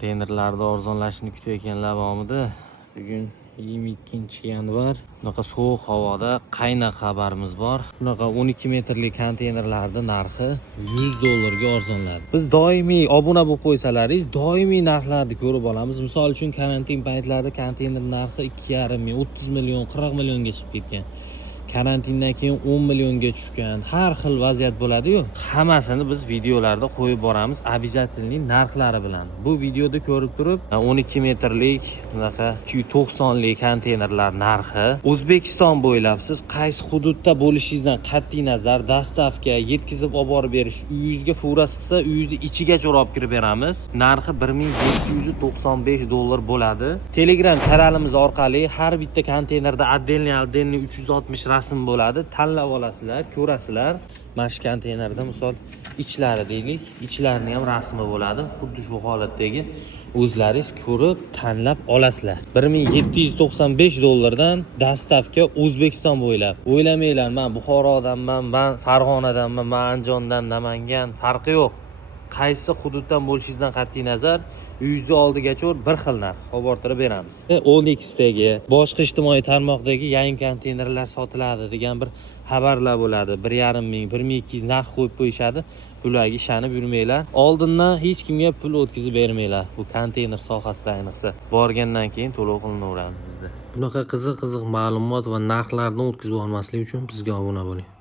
Tenderlarda arzonlashishni kutayotganlar bormidi? Bugun 22-yanvar. Bunaqa sovuq havoda qayna xabarimiz bor. Bunaqa 12 metrli konteynerlarning narxi $100 ga arzonladi. Biz doimiy obuna bo'lib qo'ysalaringiz, doimiy narxlarni ko'rib olamiz. Misol uchun karantin paytlarida konteyner narxi 2,5 ming, 30 million, 40 millionga chiqib ketgan. Karantindan keyin 10 millionga tushgan. Har xil vaziyat bo'ladi-yu. Hammasini biz videolarda qo'yib boramiz, обязательно narxlari bilan. Bu videoda ko'rib turib, 12 metrlik bunaqa 290 lik konteynerlar narxi O'zbekiston bo'ylab siz qaysi hududda bo'lishingizdan qat'iy nazar, dastavka, yetkazib olib borib berish, uyingizga fura sig'sa, uyingizni ichigacha olib kirib beramiz. Narxi $1795 bo'ladi. Telegram kanalimiz orqali har bitta konteynerda отдельный 360 rasm bo'ladi. Tanlab olasizlar, ko'rasizlar. Mana shu konteynerda misol ichlari deylik, ichlarining ham rasmi bo'ladi. Xuddi shu holatdagi o'zlaringiz ko'rib, tanlab olasizlar. $1795 dan dastavka O'zbekiston bo'ylab. O'ylamanglar, men Buxorodanman, men Farg'onadanman, men Andijondan, Namangan, farqi yo'q. Qaysi hududdan bo'lishingizdan qat'iy nazar, uyingizni oldigacha bir xil narx xabartirib beramiz. OLXdagi, boshqa ijtimoiy tarmoqdagi yangi konteynerlar sotiladi degan bir xabarlar bo'ladi. 1,5 ming, 1,200 narx qo'yib qo'yishadi. Bularga ishonib yurmanglar. Oldindan hech kimga pul o'tkazib bermanglar. Bu konteyner sohasida ayniqsa. Borgandan keyin to'lov qilinaveramiz bizda. Bunaqa qiziq ma'lumot va narxlarni o'tkazib olmaslik uchun bizga obuna bo'ling.